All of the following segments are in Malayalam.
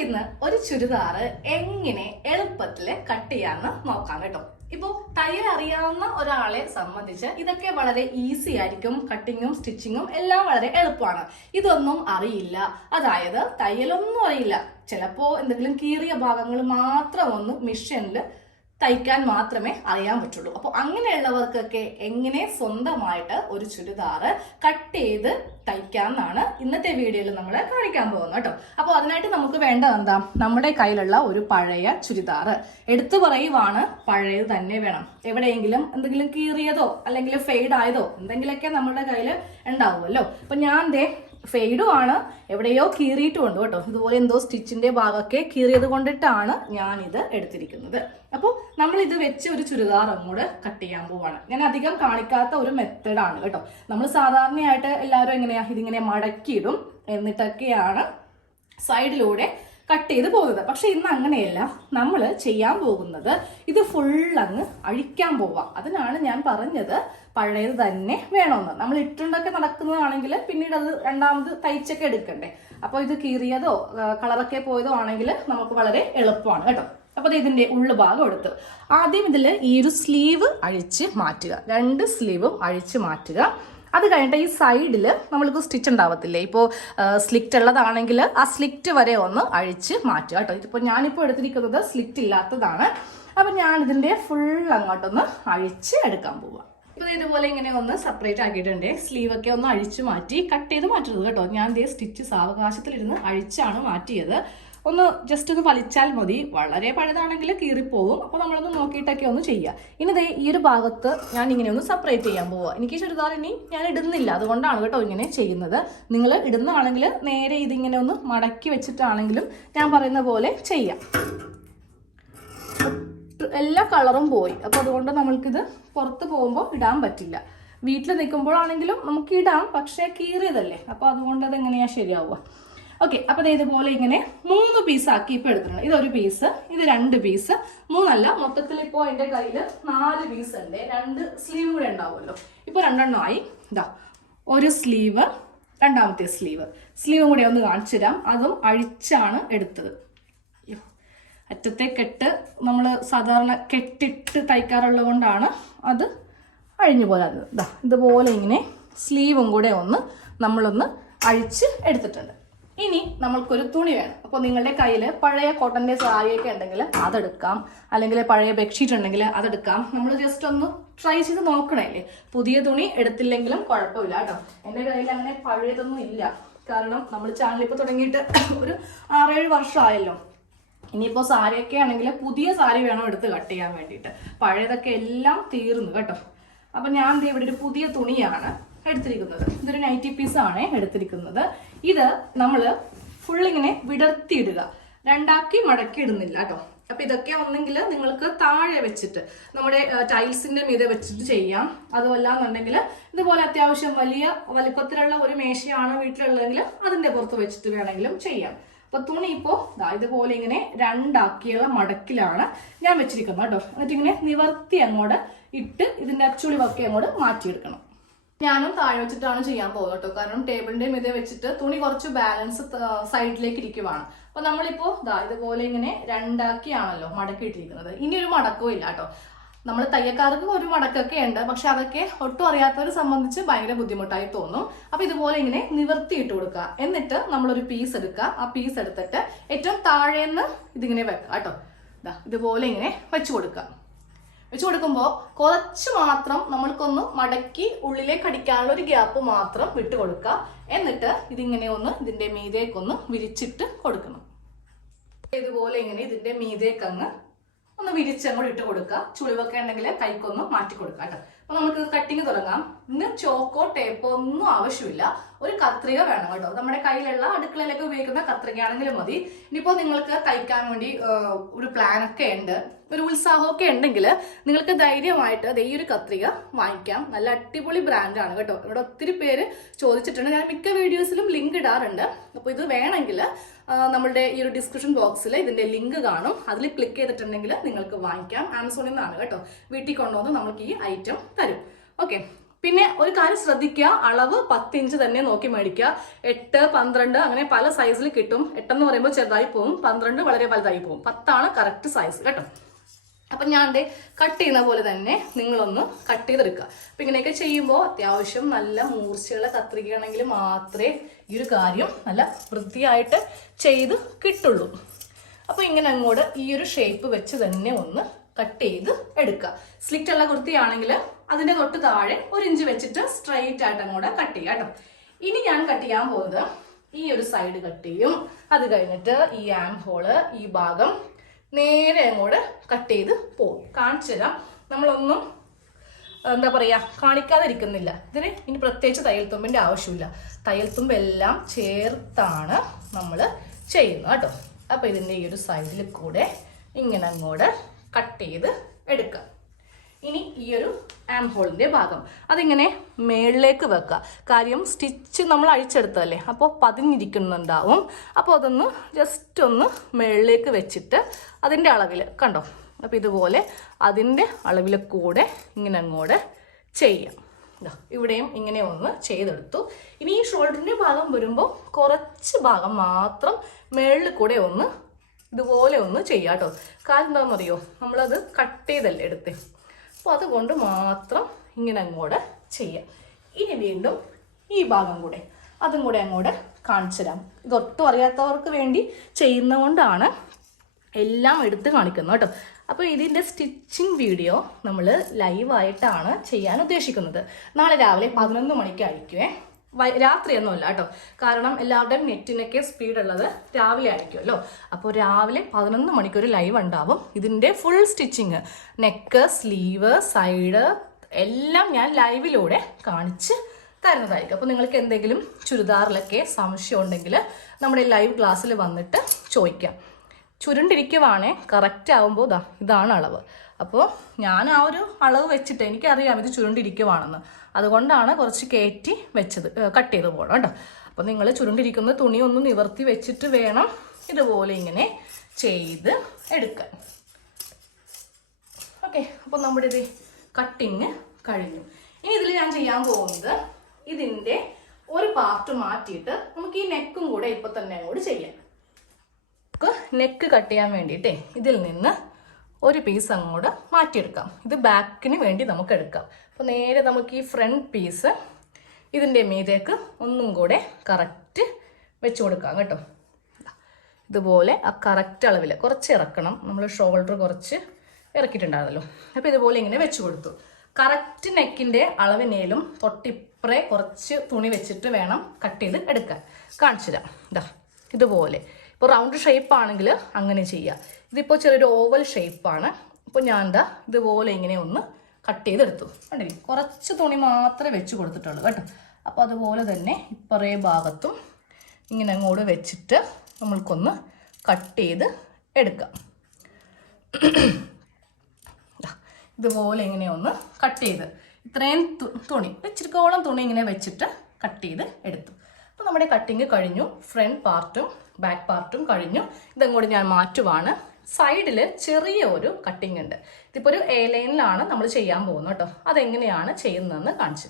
നമുക്കിന്ന് ഒരു ചുരിദാറ് എങ്ങനെ എളുപ്പത്തിൽ കട്ട് ചെയ്യാന്ന് നോക്കാം കേട്ടോ. ഇപ്പോൾ തയ്യൽ അറിയാവുന്ന ഒരാളെ സംബന്ധിച്ച് ഇതൊക്കെ വളരെ ഈസി ആയിരിക്കും. കട്ടിങ്ങും സ്റ്റിച്ചിങ്ങും എല്ലാം വളരെ എളുപ്പമാണ്. ഇതൊന്നും അറിയില്ല. അതായത് തയ്യലൊന്നും അറിയില്ല. ചിലപ്പോൾ എന്തെങ്കിലും കീറിയ ഭാഗങ്ങൾ മാത്രം ഒന്ന് മിഷനിൽ തയ്ക്കാൻ മാത്രമേ അറിയാൻ പറ്റുള്ളൂ. അപ്പോൾ അങ്ങനെയുള്ളവർക്കൊക്കെ എങ്ങനെ സ്വന്തമായിട്ട് ഒരു ചുരിദാറ് കട്ട് ചെയ്ത് തയ്ക്കാമെന്നാണ് ഇന്നത്തെ വീഡിയോയിൽ നമ്മൾ കാണിക്കാൻ പോകുന്നത് കേട്ടോ. അപ്പോൾ അതിനായിട്ട് നമുക്ക് വേണ്ടത് എന്താ? നമ്മുടെ കയ്യിലുള്ള ഒരു പഴയ ചുരിദാറ്. എടുത്തു പറയുവാണ് പഴയത് തന്നെ വേണം. എവിടെയെങ്കിലും എന്തെങ്കിലും കീറിയതോ അല്ലെങ്കിൽ ഫെയ്ഡ് ആയതോ എന്തെങ്കിലുമൊക്കെ നമ്മുടെ കയ്യിൽ ഉണ്ടാവുമല്ലോ. അപ്പൊ ഞാൻ ദേ ഫെയ്ഡും ആണ് എവിടെയോ കീറിയിട്ടും ഉണ്ട് കേട്ടോ. ഇതുപോലെ എന്തോ സ്റ്റിച്ചിന്റെ ഭാഗമൊക്കെ കീറിയത് കൊണ്ടിട്ടാണ് ഞാനിത് എടുത്തിരിക്കുന്നത്. അപ്പോൾ നമ്മൾ ഇത് വെച്ച് ഒരു ചുരിദാർ അങ്ങോട്ട് കട്ട് ചെയ്യാൻ പോവാണ്. ഞാൻ അധികം കാണിക്കാത്ത ഒരു മെത്തഡാണ് കേട്ടോ. നമ്മൾ സാധാരണയായിട്ട് എല്ലാവരും എങ്ങനെയാ ഇതിങ്ങനെ മടക്കിയിടും എന്നിട്ടൊക്കെയാണ് സൈഡിലൂടെ കട്ട് ചെയ്ത് പോകുന്നത്. പക്ഷെ ഇന്ന് അങ്ങനെയല്ല. നമ്മൾ ചെയ്യാൻ പോകുന്നത് ഇത് ഫുൾ അങ്ങ് അഴിക്കാൻ പോവാം. അതിനാണ് ഞാൻ പറഞ്ഞത് പഴയത് തന്നെ വേണമെന്ന് നമ്മൾ ഇട്ടുണ്ടൊക്കെ നടക്കുന്നതാണെങ്കിൽ പിന്നീട് അത് രണ്ടാമത് തയ്ച്ചൊക്കെ എടുക്കണ്ടേ. അപ്പോൾ ഇത് കീറിയതോ കളറൊക്കെ പോയതോ ആണെങ്കിൽ നമുക്ക് വളരെ എളുപ്പമാണ് കേട്ടോ. അപ്പോൾ ഇതിന്റെ ഉള്ളു ഭാഗം എടുത്ത് ആദ്യം ഇതിൽ ഈ ഒരു സ്ലീവ് അഴിച്ച് മാറ്റുക. രണ്ട് സ്ലീവും അഴിച്ച് മാറ്റുക. അത് കഴിഞ്ഞിട്ട് ഈ സൈഡിൽ നമ്മൾക്ക് സ്റ്റിച്ച് ഉണ്ടാവത്തില്ലേ? ഇപ്പോൾ സ്ലിക്റ്റ് ഉള്ളതാണെങ്കിൽ ആ സ്ലിക്റ്റ് വരെ ഒന്ന് അഴിച്ച് മാറ്റുക കേട്ടോ. ഇതിപ്പോൾ ഞാനിപ്പോൾ എടുത്തിരിക്കുന്നത് സ്ലിക്റ്റ് ഇല്ലാത്തതാണ്. അപ്പം ഞാനിതിന്റെ ഫുൾ അങ്ങോട്ടൊന്ന് അഴിച്ച് എടുക്കാൻ പോവാം. ഇപ്പോൾ ഇതുപോലെ ഇങ്ങനെ ഒന്ന് സെപ്പറേറ്റ് ആക്കിയിട്ടുണ്ട്. സ്ലീവ് ഒക്കെ ഒന്ന് അഴിച്ച് മാറ്റി കട്ട് ചെയ്ത് മാറ്റരുത് കേട്ടോ. ഞാൻ ഇതേ സ്റ്റിച്ച് സാവകാശത്തിലിരുന്ന് അഴിച്ചാണ് മാറ്റിയത്. ഒന്ന് ജസ്റ്റ് ഒന്ന് വലിച്ചാൽ മതി. വളരെ പഴുതാണെങ്കിൽ കീറിപ്പോകും അപ്പോൾ നമ്മളൊന്ന് നോക്കിയിട്ടൊക്കെ ഒന്ന് ചെയ്യുക. ഇനി ദേ ഈ ഒരു ഭാഗത്ത് ഞാൻ ഇങ്ങനെ ഒന്ന് സെപ്പറേറ്റ് ചെയ്യാൻ പോവുക. എനിക്ക് ചുരിദാർ ഇനി ഞാൻ ഇടുന്നില്ല. അതുകൊണ്ടാണ് കേട്ടോ ഇങ്ങനെ ചെയ്യുന്നത്. നിങ്ങൾ ഇടുന്നതാണെങ്കിൽ നേരെ ഇതിങ്ങനെ ഒന്ന് മടക്കി വെച്ചിട്ടാണെങ്കിലും ഞാൻ പറയുന്ന പോലെ ചെയ്യാം. എല്ലാ കളറും പോയി. അപ്പോൾ അതുകൊണ്ട് നമ്മൾക്കിത് പുറത്ത് പോകുമ്പോൾ ഇടാൻ പറ്റില്ല. വീട്ടിൽ നിൽക്കുമ്പോഴാണെങ്കിലും നമുക്ക് ഇടാം. പക്ഷേ കീറിയതല്ലേ. അപ്പോൾ അതുകൊണ്ട് അത് എങ്ങനെയാ ശരിയാവുക? ഓക്കെ അപ്പോൾ ഇതുപോലെ ഇങ്ങനെ മൂന്ന് പീസ് ആക്കി ഇപ്പോൾ എടുത്തിട്ടുണ്ട്. ഇതൊരു പീസ് ഇത് രണ്ട് പീസ് മൂന്നല്ല മൊത്തത്തിൽ ഇപ്പോൾ എന്റെ കയ്യിൽ നാല് പീസ് ഉണ്ട്. രണ്ട് സ്ലീവ് കൂടെ ഉണ്ടാവുമല്ലോ. ഇപ്പോൾ രണ്ടെണ്ണം ആയി. ഇതാ ഒരു സ്ലീവ് രണ്ടാമത്തെ സ്ലീവ് സ്ലീവും കൂടെ ഒന്ന് കാണിച്ചു തരാം. അതും അഴിച്ചാണ് എടുത്തത്. അയ്യോ അറ്റത്തെ കെട്ട് നമ്മൾ സാധാരണ കെട്ടിട്ട് തയ്ക്കാറുള്ളത് കൊണ്ടാണ് അത് അഴിഞ്ഞു പോരാത് ഇതാ ഇതുപോലെ ഇങ്ങനെ സ്ലീവും കൂടെ ഒന്ന് നമ്മളൊന്ന് അഴിച്ച് എടുത്തിട്ടുണ്ട്. ഇനി നമ്മൾക്കൊരു തുണി വേണം. അപ്പോൾ നിങ്ങളുടെ കയ്യിൽ പഴയ കോട്ടന്റെ സാരിയൊക്കെ ഉണ്ടെങ്കിൽ അതെടുക്കാം. അല്ലെങ്കിൽ പഴയ ബെഡ്ഷീറ്റ് ഉണ്ടെങ്കിൽ അതെടുക്കാം. നമ്മൾ ജസ്റ്റ് ഒന്ന് ട്രൈ ചെയ്ത് നോക്കണല്ലേ പുതിയ തുണി എടുത്തില്ലെങ്കിലും കുഴപ്പമില്ല കേട്ടോ. എന്റെ കയ്യിൽ അങ്ങനെ പഴയതൊന്നും ഇല്ല. കാരണം നമ്മൾ ചാനൽ ഇപ്പോൾ തുടങ്ങിയിട്ട് ഒരു ആറേഴ് വർഷമായല്ലോ. ഇനിയിപ്പോൾ സാരിയൊക്കെ ആണെങ്കിൽ പുതിയ സാരി വേണം എടുത്ത് കട്ട് ചെയ്യാൻ വേണ്ടിയിട്ട്. പഴയതൊക്കെ എല്ലാം തീർന്നു കേട്ടോ. അപ്പം ഞാൻ ഇവിടെ ഒരു പുതിയ തുണിയാണ്. എടുത്തിരിക്കുന്നത്. ഇതൊരു നൈറ്റി പീസ് ആണ് എടുത്തിരിക്കുന്നത്. ഇത് നമ്മൾ ഫുള്ളിങ്ങനെ വിടർത്തിയിടുക. രണ്ടാക്കി മടക്കി ഇടുന്നില്ല കേട്ടോ. അപ്പൊ ഇതൊക്കെ ഒന്നെങ്കിൽ നിങ്ങൾക്ക് താഴെ വെച്ചിട്ട് നമ്മുടെ ടൈൽസിന്റെ മീതെ വെച്ചിട്ട് ചെയ്യാം. അതുമല്ലാന്നുണ്ടെങ്കിൽ ഇതുപോലെ അത്യാവശ്യം വലിയ വലിപ്പത്തിലുള്ള ഒരു മേശയാണ് വീട്ടിലുള്ളതെങ്കിൽ അതിന്റെ പുറത്ത് വെച്ചിട്ട് വേണമെങ്കിലും ചെയ്യാം. അപ്പൊ തുണി ഇപ്പോ ഇതുപോലെ ഇങ്ങനെ രണ്ടാക്കിയുള്ള മടക്കിലാണ് ഞാൻ വെച്ചിരിക്കുന്നത് കേട്ടോ. എന്നിട്ട് ഇങ്ങനെ നിവർത്തി അങ്ങോട്ട് ഇട്ട് ഇതിന്റെ അച്ചുളിവൊക്കെ അങ്ങോട്ട് മാറ്റിയെടുക്കണം. ഞാനും താഴെ വെച്ചിട്ടാണ് ചെയ്യാൻ പോകുന്നത് കേട്ടോ. കാരണം ടേബിളിന്റെ മീതെ വെച്ചിട്ട് തുണി കുറച്ച് ബാലൻസ് സൈഡിലേക്ക് ഇരിക്കുവാണ്. അപ്പൊ നമ്മളിപ്പോ ദാ ഇതുപോലെ ഇങ്ങനെ രണ്ടാക്കിയാണല്ലോ മടക്കിയിട്ടിരിക്കുന്നത്. ഇനി ഒരു മടക്കവും ഇല്ല കേട്ടോ. നമ്മൾ തയ്യക്കാർക്ക് ഒരു മടക്കൊക്കെ ഉണ്ട്. പക്ഷെ അതൊക്കെ ഒട്ടും അറിയാത്തവരെ സംബന്ധിച്ച് ഭയങ്കര ബുദ്ധിമുട്ടായി തോന്നും. അപ്പൊ ഇതുപോലെ ഇങ്ങനെ നിവർത്തിയിട്ട് കൊടുക്കുക. എന്നിട്ട് നമ്മളൊരു പീസ് എടുക്കുക. ആ പീസ് എടുത്തിട്ട് ഏറ്റവും താഴേന്ന് ഇതിങ്ങനെ വെക്കുക കേട്ടോ. ഇതുപോലെ ഇങ്ങനെ വെച്ചു കൊടുക്കുക. വെച്ച് കൊടുക്കുമ്പോൾ കുറച്ച് മാത്രം നമ്മൾക്കൊന്ന് മടക്കി ഉള്ളിലേക്ക് അടിക്കാനുള്ള ഒരു ഗ്യാപ്പ് മാത്രം വിട്ട് കൊടുക്കുക. എന്നിട്ട് ഇതിങ്ങനെ ഒന്ന് ഇതിന്റെ മീതേക്കൊന്ന് വിരിച്ചിട്ട് കൊടുക്കണം. ഇതുപോലെ ഇങ്ങനെ ഇതിന്റെ മീതേക്ക് ഒന്ന് വിരിച്ചങ്ങോട്ട് ഇട്ട് കൊടുക്കുക. ചുളിവൊക്കെ ഉണ്ടെങ്കിൽ കൈക്കൊന്ന് മാറ്റി കൊടുക്കുക കേട്ടോ. അപ്പൊ നമുക്ക് കട്ടിങ് തുടങ്ങാം. ഇന്ന് ചോക്കോ ടേപ്പോ ഒന്നും ആവശ്യമില്ല. ഒരു കത്രിക വേണം കേട്ടോ. നമ്മുടെ കയ്യിലുള്ള അടുക്കളയിലൊക്കെ ഉപയോഗിക്കുന്ന കത്രികയാണെങ്കിലും മതി. ഇനിയിപ്പോ നിങ്ങൾക്ക് തയ്ക്കാൻ വേണ്ടി ഒരു പ്ലാൻ ഒക്കെ ഉണ്ട്. ഒരു ഉത്സാഹമൊക്കെ ഉണ്ടെങ്കിൽ നിങ്ങൾക്ക് ധൈര്യമായിട്ട് ഈ ഒരു കത്രിക വാങ്ങിക്കാം. നല്ല അടിപൊളി ബ്രാൻഡാണ് കേട്ടോ. ഇവിടെ ഒത്തിരി പേര് ചോദിച്ചിട്ടുണ്ട്. ഞാൻ മിക്ക വീഡിയോസിലും ലിങ്ക് ഇടാറുണ്ട്. അപ്പോൾ ഇത് വേണമെങ്കിൽ നമ്മളുടെ ഈ ഒരു ഡിസ്ക്രിപ്ഷൻ ബോക്സിൽ ഇതിന്റെ ലിങ്ക് കാണും. അതിൽ ക്ലിക്ക് ചെയ്തിട്ടുണ്ടെങ്കിൽ നിങ്ങൾക്ക് വാങ്ങിക്കാം. ആമസോണിൽ നിന്നാണ് കേട്ടോ. വീട്ടിൽ കൊണ്ടുവന്ന് നമുക്ക് ഈ ഐറ്റം തരും. ഓക്കെ പിന്നെ ഒരു കാര്യം ശ്രദ്ധിക്കുക. അളവ് പത്ത് ഇഞ്ച് തന്നെ നോക്കി മേടിക്കുക. എട്ട് പന്ത്രണ്ട് അങ്ങനെ പല സൈസിൽ കിട്ടും. എട്ടെന്ന് പറയുമ്പോൾ ചെറുതായി പോകും പന്ത്രണ്ട് വളരെ വലുതായി പോകും പത്താണ് കറക്റ്റ് സൈസ് കേട്ടോ. അപ്പം ഞാൻ കട്ട് ചെയ്യുന്ന പോലെ തന്നെ നിങ്ങളൊന്ന് കട്ട് ചെയ്തെടുക്കുക. അപ്പം ഇങ്ങനെയൊക്കെ ചെയ്യുമ്പോൾ അത്യാവശ്യം നല്ല മൂർച്ചയുള്ള കത്രികയാണെങ്കിൽ മാത്രമേ ഈ ഒരു കാര്യം നല്ല വൃത്തിയായിട്ട് ചെയ്ത് കിട്ടുള്ളൂ. അപ്പോൾ ഇങ്ങനെ അങ്ങോട്ട് ഈ ഒരു ഷേപ്പ് വെച്ച് തന്നെ ഒന്ന് കട്ട് ചെയ്ത് എടുക്കുക സ്ലിറ്റ് ഉള്ള കുർത്തിയാണെങ്കിൽ അതിന്റെ തൊട്ട് താഴെ ഒരു ഇഞ്ച് വെച്ചിട്ട് സ്ട്രൈറ്റ് ആയിട്ട് അങ്ങോട്ട് കട്ട് ചെയ്യുക കേട്ടോ. ഇനി ഞാൻ കട്ട് ചെയ്യാൻ പോകുന്നത് ഈ ഒരു സൈഡ് കട്ട് ചെയ്യും. അത് കഴിഞ്ഞിട്ട് ഈ ആം ഹോൾ ഈ ഭാഗം നേരെ അങ്ങോട്ട് കട്ട് ചെയ്ത് പോകും. കാണിച്ചു തരാം നമ്മളൊന്നും എന്താ പറയാ കാണിക്കാതിരിക്കുന്നില്ല. ഇതിന് ഇനി പ്രത്യേകിച്ച് തയ്യൽ തുമ്പിന്റെ ആവശ്യമില്ല. തയ്യൽ തുമ്പെല്ലാം ചേർത്താണ് നമ്മൾ ചെയ്യുന്നത് കേട്ടോ. അപ്പൊ ഇതിന്റെ ഈ ഒരു സൈഡിൽ കൂടെ ഇങ്ങനെ അങ്ങോട്ട് കട്ട് ചെയ്ത് എടുക്കുക. ഇനി ഈ ഒരു ആം ഹോളിന്റെ ഭാഗം. അതിങ്ങനെ മേളിലേക്ക് വെക്കുക. കാര്യം സ്റ്റിച്ച് നമ്മൾ അഴിച്ചെടുത്തതല്ലേ? അപ്പോൾ പതിഞ്ഞിരിക്കുന്നുണ്ടാവും. അപ്പോൾ അതൊന്ന് ജസ്റ്റ് ഒന്ന് മേളിലേക്ക് വെച്ചിട്ട് അതിന്റെ അളവിൽ കണ്ടോ? അപ്പോൾ ഇതുപോലെ അതിന്റെ അളവിൽ കൂടെ ഇങ്ങനെ അങ്ങോട്ട് ചെയ്യാം. ഇവിടെയും ഇങ്ങനെ ഒന്ന് ചെയ്തെടുത്തു. ഇനി ഈ ഷോൾഡറിന്റെ ഭാഗം വരുമ്പോൾ കുറച്ച് ഭാഗം മാത്രം മേളിൽ കൂടെ ഒന്ന് ഇതുപോലെ ഒന്ന് ചെയ്യാം കേട്ടോ കാരണം എന്താണെന്നറിയോ? നമ്മളത് കട്ട് ചെയ്തല്ലേ എടുത്തേ? അപ്പോൾ അതുകൊണ്ട് മാത്രം ഇങ്ങനെ അങ്ങോട്ട് ചെയ്യാം. ഇനി വീണ്ടും ഈ ഭാഗം കൂടെ അതും കൂടെ അങ്ങോട്ട് കാണിച്ചു തരാം. ഇതൊട്ടും അറിയാത്തവർക്ക് വേണ്ടി ചെയ്യുന്നതുകൊണ്ടാണ് എല്ലാം എടുത്ത് കാണിക്കുന്നു കേട്ടോ. അപ്പോൾ ഇതിന്റെ സ്റ്റിച്ചിങ് വീഡിയോ നമ്മൾ ലൈവായിട്ടാണ് ചെയ്യാൻ ഉദ്ദേശിക്കുന്നത്. നാളെ രാവിലെ പതിനൊന്ന് മണിക്ക് അയക്കുവേ വൈ- രാത്രിയൊന്നുമല്ല കേട്ടോ. കാരണം എല്ലാവരുടെയും നെറ്റിനൊക്കെ സ്പീഡ് ഉള്ളത് രാവിലെ ആയിരിക്കുമല്ലോ. അപ്പോൾ രാവിലെ പതിനൊന്ന് മണിക്കൊരു ലൈവ് ഉണ്ടാവും. ഇതിന്റെ full stitching neck sleeve side എല്ലാം ഞാൻ ലൈവിലൂടെ കാണിച്ച് തരുന്നതായിരിക്കും. അപ്പോൾ നിങ്ങൾക്ക് എന്തെങ്കിലും ചുരിദാറിലൊക്കെ സംശയം ഉണ്ടെങ്കിൽ നമ്മുടെ ലൈവ് ക്ലാസ്സിൽ വന്നിട്ട് ചോദിക്കാം. ചുരുണ്ടിരിക്കുവാണേ കറക്റ്റ് ആവുമ്പോൾ ഇതാ ഇതാണ് അളവ്. അപ്പോൾ ഞാൻ ആ ഒരു അളവ് വെച്ചിട്ട് എനിക്കറിയാം ഇത് ചുരുണ്ടിരിക്കുവാണെന്ന്. അതുകൊണ്ടാണ് കുറച്ച് കയറ്റി വെച്ചത് കട്ട് ചെയ്ത് പോകണം കേട്ടോ. അപ്പോൾ നിങ്ങൾ ചുരുണ്ടിരിക്കുന്ന തുണി ഒന്ന് നിവർത്തി വെച്ചിട്ട് വേണം ഇതുപോലെ ഇങ്ങനെ ചെയ്ത് എടുക്കാൻ. ഓക്കെ അപ്പോൾ നമ്മുടെ ഇത് കട്ടിങ് കഴിഞ്ഞു. ഇനി ഇതിൽ ഞാൻ ചെയ്യാൻ പോകുന്നത് ഇതിന്റെ ഒരു പാർട്ട് മാറ്റിയിട്ട് നമുക്ക് ഈ നെക്കും കൂടെ ഇപ്പം തന്നെ അങ്ങോട്ട് ചെയ്യാം. നമുക്ക് നെക്ക് കട്ട് ചെയ്യാൻ വേണ്ടിയിട്ടേ ഇതിൽ നിന്ന് ഒരു പീസ് അങ്ങോട്ട് മാറ്റിയെടുക്കാം. ഇത് ബാക്കിന് വേണ്ടി നമുക്ക് എടുക്കാം. അപ്പോൾ നേരെ നമുക്ക് ഈ ഫ്രണ്ട് പീസ് ഇതിന്റെ മീതേക്ക് ഒന്നും കൂടെ കറക്റ്റ് വെച്ച് കൊടുക്കാം കേട്ടോ. ഇതുപോലെ ആ കറക്റ്റ് അളവിൽ കുറച്ച് ഇറക്കണം. നമ്മൾ ഷോൾഡർ കുറച്ച് ഇറക്കിയിട്ടുണ്ടായിരുന്നല്ലോ. അപ്പോൾ ഇതുപോലെ ഇങ്ങനെ വെച്ച് കൊടുത്തു. കറക്റ്റ് നെക്കിന്റെ അളവിനേലും തൊട്ടിപ്പറേ കുറച്ച് തുണി വെച്ചിട്ട് വേണം കട്ട് ചെയ്ത് എടുക്കാൻ. കാണിച്ചു തരാം ഇതാ ഇതുപോലെ. ഇപ്പോൾ റൗണ്ട് ഷേപ്പ് ആണെങ്കിൽ അങ്ങനെ ചെയ്യുക ഇതിപ്പോൾ ചെറിയൊരു ഓവൽ ഷേപ്പാണ് ഇപ്പോൾ ഞാൻ എന്താ ഇതുപോലെ ഇങ്ങനെ ഒന്ന് കട്ട് ചെയ്തെടുത്തു. കണ്ടില്ലേ? കുറച്ച് തുണി മാത്രമേ വെച്ച് കൊടുത്തിട്ടുള്ളൂ കേട്ടോ. അപ്പോൾ അതുപോലെ തന്നെ ഇപ്പറേ ഭാഗത്തും ഇങ്ങനെ അങ്ങോട്ട് വെച്ചിട്ട് നമ്മൾക്കൊന്ന് കട്ട് ചെയ്ത് എടുക്കാം. ഇതുപോലെ ഇങ്ങനെ ഒന്ന് കട്ട് ചെയ്ത് ഇത്രയും തുണി ഇച്ചിരിക്കോളം തുണി ഇങ്ങനെ വെച്ചിട്ട് കട്ട് ചെയ്ത് എടുത്തു. അപ്പോൾ നമ്മുടെ കട്ടിങ് കഴിഞ്ഞു. ഫ്രണ്ട് പാർട്ടും ബാക്ക് പാർട്ടും കഴിഞ്ഞു. ഇതങ്ങോട്ട് ഞാൻ മാറ്റുവാണ്. സൈഡിൽ ചെറിയ ഒരു കട്ടിങ് ഉണ്ട്. ഇതിപ്പോൾ ഒരു എ ലൈനിലാണ് നമ്മൾ ചെയ്യാൻ പോകുന്നത് കേട്ടോ. അതെങ്ങനെയാണ് ചെയ്യുന്നതെന്ന് കാണിച്ചു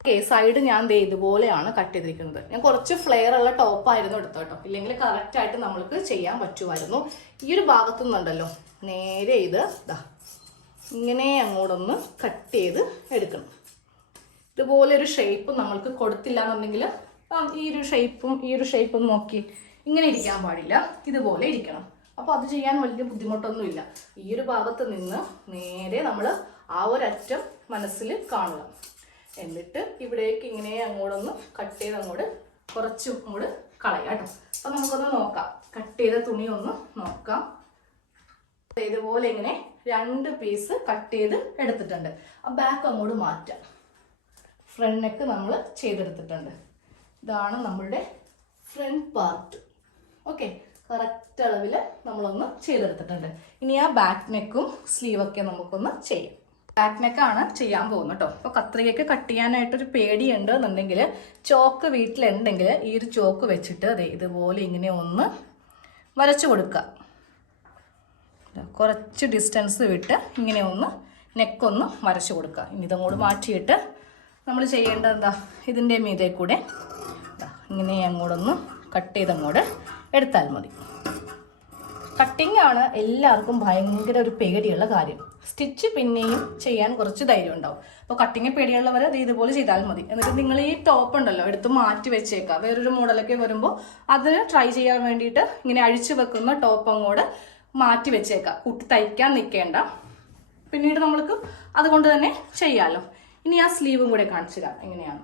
ഓക്കെ സൈഡ് ഞാൻ ദേ ഇതുപോലെയാണ് കട്ട് ചെയ്തിരിക്കുന്നത്. ഞാൻ കുറച്ച് ഫ്ലെയർ ഉള്ള ടോപ്പായിരുന്നു എടുത്തു കേട്ടോ. ഇല്ലെങ്കിൽ കറക്റ്റായിട്ട് നമ്മൾക്ക് ചെയ്യാൻ പറ്റുമായിരുന്നു. ഈ ഒരു ഭാഗത്തു നിന്നുണ്ടല്ലോ. നേരെ ഇത് ഇതാ ഇങ്ങനെ അങ്ങോട്ടൊന്ന് കട്ട് ചെയ്ത് എടുക്കണം. ഇതുപോലെ ഒരു ഷേപ്പ് നമ്മൾക്ക് കൊടുത്തില്ല എന്നുണ്ടെങ്കിൽ ഈ ഒരു ഷേപ്പും ഈ ഒരു ഷേപ്പും നോക്കി ഇങ്ങനെ ഇരിക്കാൻ പാടില്ല. ഇതുപോലെ ഇരിക്കണം. അപ്പോൾ അത് ചെയ്യാൻ വലിയ ബുദ്ധിമുട്ടൊന്നുമില്ല. ഈ ഒരു ഭാഗത്ത് നിന്ന് നേരെ നമ്മൾ ആ ഒരറ്റം മനസ്സിൽ കാണുക. എന്നിട്ട് ഇവിടേക്ക് ഇങ്ങനെ അങ്ങോട്ടൊന്ന് കട്ട് ചെയ്ത് അങ്ങോട്ട് കുറച്ചും അങ്ങോട്ട് കളയാം കേട്ടോ. അപ്പം നമുക്കൊന്ന് നോക്കാം. കട്ട് ചെയ്ത തുണി ഒന്ന് നോക്കാം. ഇതുപോലെ ഇങ്ങനെ രണ്ട് പീസ് കട്ട് ചെയ്ത് എടുത്തിട്ടുണ്ട്. ആ ബാക്ക് അങ്ങോട്ട് മാറ്റാം. ഫ്രണ്ട് നെക്ക് നമ്മൾ ചെയ്തെടുത്തിട്ടുണ്ട്. ഇതാണ് നമ്മളുടെ ഫ്രണ്ട് പാർട്ട് ഓക്കെ കറക്റ്റ് അളവിൽ നമ്മളൊന്ന് ചെയ്തെടുത്തിട്ടുണ്ട്. ഇനി ആ ബാക്ക് നെക്കും സ്ലീവൊക്കെ നമുക്കൊന്ന് ചെയ്യാം. ബാക്ക് നെക്കാണ് ചെയ്യാൻ പോകുന്നത് കേട്ടോ അപ്പോൾ കത്രികയ്ക്ക് കട്ട് ചെയ്യാനായിട്ടൊരു പേടിയുണ്ട് എന്നുണ്ടെങ്കിൽ ചോക്ക് വീട്ടിലുണ്ടെങ്കിൽ ഈ ഒരു ചോക്ക് വെച്ചിട്ട് അതെ ഇതുപോലെ ഇങ്ങനെ ഒന്ന് വരച്ചു കൊടുക്കുക കുറച്ച് ഡിസ്റ്റൻസ് വിട്ട് ഇങ്ങനെ ഒന്ന് നെക്കൊന്ന് വരച്ചു കൊടുക്കുക ഇനി ഇതങ്ങോട് മാറ്റിയിട്ട് നമ്മൾ ചെയ്യേണ്ടത് എന്താ? ഇതിന്റെ മീതെ കൂടെ ഇങ്ങനെ അങ്ങോട്ടൊന്ന് കട്ട് ചെയ്ത് അങ്ങോട്ട് എടുത്താൽ മതി. കട്ടിംഗ് ആണ് എല്ലാവർക്കും ഭയങ്കര ഒരു പേടിയുള്ള കാര്യം. സ്റ്റിച്ച് പിന്നെയും ചെയ്യാൻ കുറച്ച് ധൈര്യം ഉണ്ടാവും. അപ്പോൾ കട്ടിങ് പേടിയുള്ളവർ അത് ഇതുപോലെ ചെയ്താൽ മതി. എന്നിട്ട് നിങ്ങൾ ഈ ടോപ്പ് ഉണ്ടല്ലോ എടുത്ത് മാറ്റി വെച്ചേക്കാം വേറൊരു മോഡലൊക്കെ വരുമ്പോൾ അതിന് ട്രൈ ചെയ്യാൻ വേണ്ടിയിട്ട് ഇങ്ങനെ അഴിച്ചു വെക്കുന്ന ടോപ്പ് അങ്ങോട്ട് മാറ്റി വെച്ചേക്കാം കുട്ടി തയ്ക്കാൻ നിൽക്കേണ്ട. പിന്നീട് നമ്മൾക്ക് അതുകൊണ്ട് തന്നെ ചെയ്യാമല്ലോ ഇനി ആ സ്ലീവും കൂടെ കാണിച്ചു തരാം എങ്ങനെയാണ്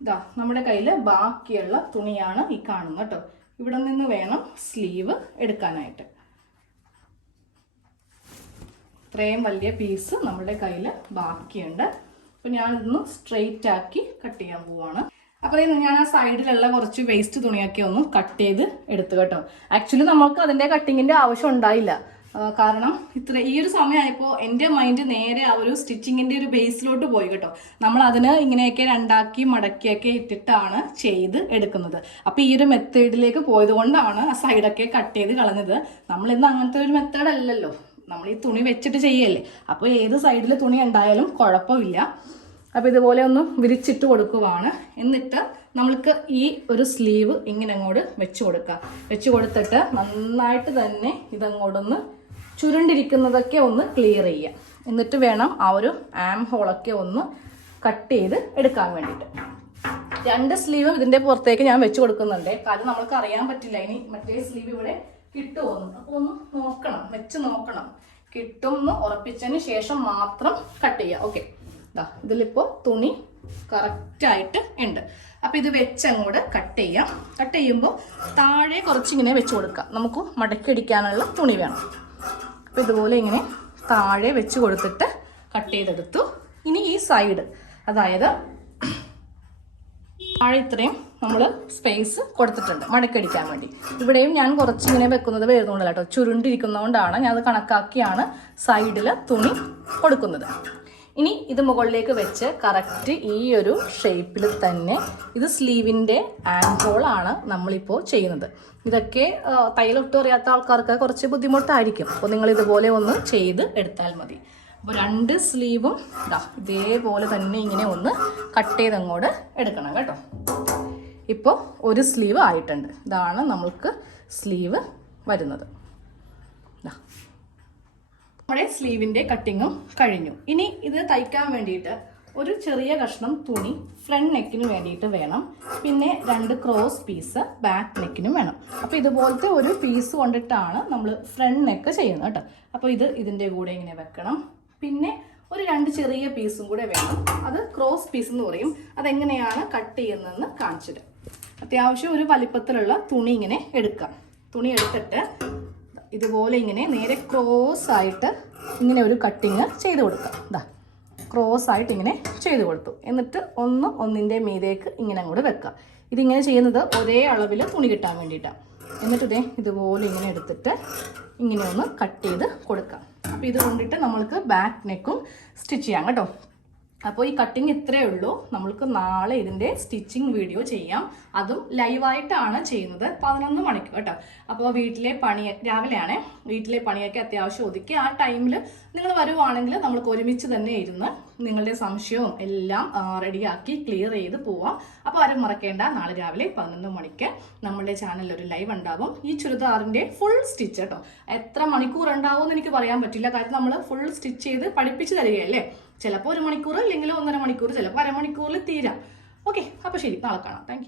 ഇതാ നമ്മുടെ കയ്യിൽ ബാക്കിയുള്ള തുണിയാണ് ഈ കാണുന്നത് കേട്ടോ. ഇവിടെ നിന്ന് വേണം സ്ലീവ് എടുക്കാനായിട്ട്. ഇത്രയും വലിയ പീസ് നമ്മുടെ കയ്യിൽ ബാക്കിയുണ്ട്. അപ്പോൾ ഞാനിതൊന്ന് സ്ട്രെയിറ്റ് ആക്കി കട്ട് ചെയ്യാൻ പോവാണ്. അപ്പോൾ ഇന്ന് ഞാൻ ആ സൈഡിലുള്ള കുറച്ച് വേസ്റ്റ് തുണിയൊക്കെ ഒന്ന് കട്ട് ചെയ്ത് എടുത്തു കേട്ടോ. ആക്ച്വലി നമുക്ക് അതിന്റെ കട്ടിങ്ങിന്റെ ആവശ്യം ഉണ്ടായില്ല. കാരണം ഇത്ര ഈ ഒരു സമയമായപ്പോൾ എന്റെ മൈൻഡ് നേരെ ആ ഒരു സ്റ്റിച്ചിങ്ങിന്റെ ഒരു ബേസിലോട്ട് പോയി കേട്ടോ. നമ്മൾ അതിന് ഇങ്ങനെയൊക്കെ രണ്ടാക്കി മടക്കിയൊക്കെ ഇട്ടിട്ടാണ് ചെയ്ത് എടുക്കുന്നത്. അപ്പോൾ ഈ ഒരു മെത്തേഡിലേക്ക് പോയതുകൊണ്ടാണ് ആ സൈഡൊക്കെ കട്ട് ചെയ്ത് കളഞ്ഞത്. നമ്മൾ ഇന്ന് അങ്ങനത്തെ ഒരു മെത്തേഡ് അല്ലല്ലോ. നമ്മൾ ഈ തുണി വെച്ചിട്ട് ചെയ്യല്ലേ. അപ്പോൾ ഏത് സൈഡിൽ തുണി ഉണ്ടായാലും കുഴപ്പമില്ല. അപ്പോൾ ഇതുപോലെ ഒന്ന് വിരിച്ചിട്ട് കൊടുക്കുവാണ്. എന്നിട്ട് നമ്മൾക്ക് ഈ ഒരു സ്ലീവ് ഇങ്ങനെ അങ്ങോട്ട് വെച്ച് കൊടുക്കാം. വെച്ച് കൊടുത്തിട്ട് നന്നായിട്ട് തന്നെ ഇതങ്ങോട്ടൊന്ന് ചുരുണ്ടിരിക്കുന്നതൊക്കെ ഒന്ന് ക്ലിയർ ചെയ്യാം എന്നിട്ട് വേണം ആ ഒരു ആം ഹോളൊക്കെ ഒന്ന് കട്ട് ചെയ്ത് എടുക്കാൻ വേണ്ടിയിട്ട്. രണ്ട് സ്ലീവും ഇതിന്റെ പുറത്തേക്ക് ഞാൻ വെച്ച് കൊടുക്കുന്നുണ്ട്. കാരണം നമുക്ക് അറിയാൻ പറ്റില്ല. ഇനി മറ്റേ സ്ലീവ് ഇവിടെ കിട്ടുമോന്ന് അപ്പോൾ ഒന്ന് നോക്കണം. വെച്ച് നോക്കണം. കിട്ടും എന്ന് ഉറപ്പിച്ചതിന് ശേഷം മാത്രം കട്ട് ചെയ്യുക. ഓക്കെ ഇതിലിപ്പോ തുണി കറക്റ്റ് ആയിട്ട് ഉണ്ട്. അപ്പൊ ഇത് വെച്ചങ്ങോട്ട് കട്ട് ചെയ്യാം. കട്ട് ചെയ്യുമ്പോൾ താഴെ കുറച്ചിങ്ങനെ വെച്ച് കൊടുക്കാം. നമുക്ക് മടക്കിയടിക്കാനുള്ള തുണി വേണം. അപ്പൊ ഇതുപോലെ ഇങ്ങനെ താഴെ വെച്ച് കൊടുത്തിട്ട് കട്ട് ചെയ്തെടുത്തു. ഇനി ഈ സൈഡ് അതായത് താഴെ ഇത്രയും നമ്മൾ സ്പേസ് കൊടുത്തിട്ടുണ്ട് മടക്കടിക്കാൻ വേണ്ടി. ഇവിടെയും ഞാൻ കുറച്ച് ഇങ്ങനെ വെക്കുന്നത് വരുന്നുണ്ടല്ലോ കേട്ടോ ചുരുണ്ടിരിക്കുന്നതുകൊണ്ടാണ് ഞാൻ അത് കണക്കാക്കിയാണ് സൈഡിൽ തുണി കൊടുക്കുന്നത്. ഇനി ഇത് മുകളിലേക്ക് വെച്ച് കറക്റ്റ് ഈ ഒരു ഷേപ്പിൽ തന്നെ ഇത് സ്ലീവിന്റെ ആൻഡ്രോളാണ് നമ്മളിപ്പോൾ ചെയ്യുന്നത്. ഇതൊക്കെ തയ്യലൊട്ടും അറിയാത്ത ആൾക്കാർക്ക് കുറച്ച് ബുദ്ധിമുട്ടായിരിക്കും. അപ്പോൾ നിങ്ങൾ ഇതുപോലെ ഒന്ന് ചെയ്ത് എടുത്താൽ മതി. അപ്പോൾ രണ്ട് സ്ലീവും ഇതാ ഇതേപോലെ തന്നെ ഇങ്ങനെ ഒന്ന് കട്ട് ചെയ്ത് അങ്ങോട്ട് എടുക്കണം കേട്ടോ. ഇപ്പോൾ ഒരു സ്ലീവ് ആയിട്ടുണ്ട്. ഇതാണ് നമ്മൾക്ക് സ്ലീവ് വരുന്നത്. ഇതാ നമ്മുടെ സ്ലീവിന്റെ കട്ടിങ്ങും കഴിഞ്ഞു. ഇനി ഇത് തയ്ക്കാൻ വേണ്ടിയിട്ട് ഒരു ചെറിയ കഷ്ണം തുണി ഫ്രണ്ട് നെക്കിന് വേണ്ടിയിട്ട് വേണം. പിന്നെ രണ്ട് ക്രോസ് പീസ് ബാക്ക് നെക്കിനും വേണം. അപ്പോൾ ഇതുപോലത്തെ ഒരു പീസ് കൊണ്ടിട്ടാണ് നമ്മൾ ഫ്രണ്ട് നെക്ക് ചെയ്യുന്നത് കേട്ടോ. അപ്പോൾ ഇത് ഇതിന്റെ കൂടെ ഇങ്ങനെ വെക്കണം. പിന്നെ ഒരു രണ്ട് ചെറിയ പീസും കൂടെ വേണം. അത് ക്രോസ് പീസ് എന്ന് പറയും. അതെങ്ങനെയാണ് കട്ട് ചെയ്യുന്നതെന്ന് കാണിച്ചിട്ട് അത്യാവശ്യം ഒരു വലിപ്പത്തിലുള്ള തുണി ഇങ്ങനെ എടുക്കാം. തുണി എടുത്തിട്ട് ഇതുപോലെ ഇങ്ങനെ നേരെ ക്രോസ് ആയിട്ട് ഇങ്ങനെ ഒരു കട്ടിങ് ചെയ്ത് കൊടുക്കുക ഇതാ ക്രോസ് ആയിട്ട് ഇങ്ങനെ ചെയ്ത് കൊടുത്തു. എന്നിട്ട് ഒന്ന് ഒന്നിന്റെ മീതേക്ക് ഇങ്ങനെ അങ്ങോട്ട് വെക്കുക. ഇതിങ്ങനെ ചെയ്യുന്നത് ഒരേ അളവിൽ തുണി കിട്ടാൻ വേണ്ടിയിട്ടാണ് എന്നിട്ട് ഇതേ ഇതുപോലെ ഇങ്ങനെ എടുത്തിട്ട് ഇങ്ങനെ ഒന്ന് കട്ട് ചെയ്ത് കൊടുക്കുക അപ്പോൾ ഇത് കൊണ്ടിട്ട് നമ്മൾക്ക് ബാക്ക് നെക്കും സ്റ്റിച്ച് ചെയ്യാം കേട്ടോ. അപ്പോൾ ഈ കട്ടിങ് ഇത്രയേ ഉള്ളൂ. നമ്മൾക്ക് നാളെ ഇതിന്റെ സ്റ്റിച്ചിങ് വീഡിയോ ചെയ്യാം. അതും ലൈവായിട്ടാണ് ചെയ്യുന്നത്. പതിനൊന്ന് മണിക്ക് കേട്ടോ. അപ്പോൾ വീട്ടിലെ പണി രാവിലെയാണ്. വീട്ടിലെ പണിയൊക്കെ അത്യാവശ്യം ഒതുക്കി ആ ടൈമിൽ നിങ്ങൾ വരുവാണെങ്കിൽ നമ്മൾക്ക് ഒരുമിച്ച് തന്നെ ഇരുന്ന് നിങ്ങളുടെ സംശയവും എല്ലാം റെഡിയാക്കി ക്ലിയർ ചെയ്ത് പോവാം. അപ്പോൾ ആരും മറക്കേണ്ട. നാളെ രാവിലെ പതിനൊന്ന് മണിക്ക് നമ്മുടെ ചാനലിൽ ഒരു ലൈവ് ഉണ്ടാവും. ഈ ചുരിദാറിന്റെ ഫുൾ സ്റ്റിച്ച് കേട്ടോ. എത്ര മണിക്കൂർ ഉണ്ടാവും എന്ന് എനിക്ക് പറയാൻ പറ്റില്ല. കാരണം നമ്മൾ ഫുൾ സ്റ്റിച്ച് ചെയ്ത് പഠിപ്പിച്ച് തരികയല്ലേ? ചിലപ്പോൾ ഒരു മണിക്കൂർ അല്ലെങ്കിൽ ഒന്നര മണിക്കൂർ ചിലപ്പോൾ അരമണിക്കൂറിൽ തീരാം. ഓക്കെ അപ്പോൾ ശരി നാളെ കാണാം. താങ്ക്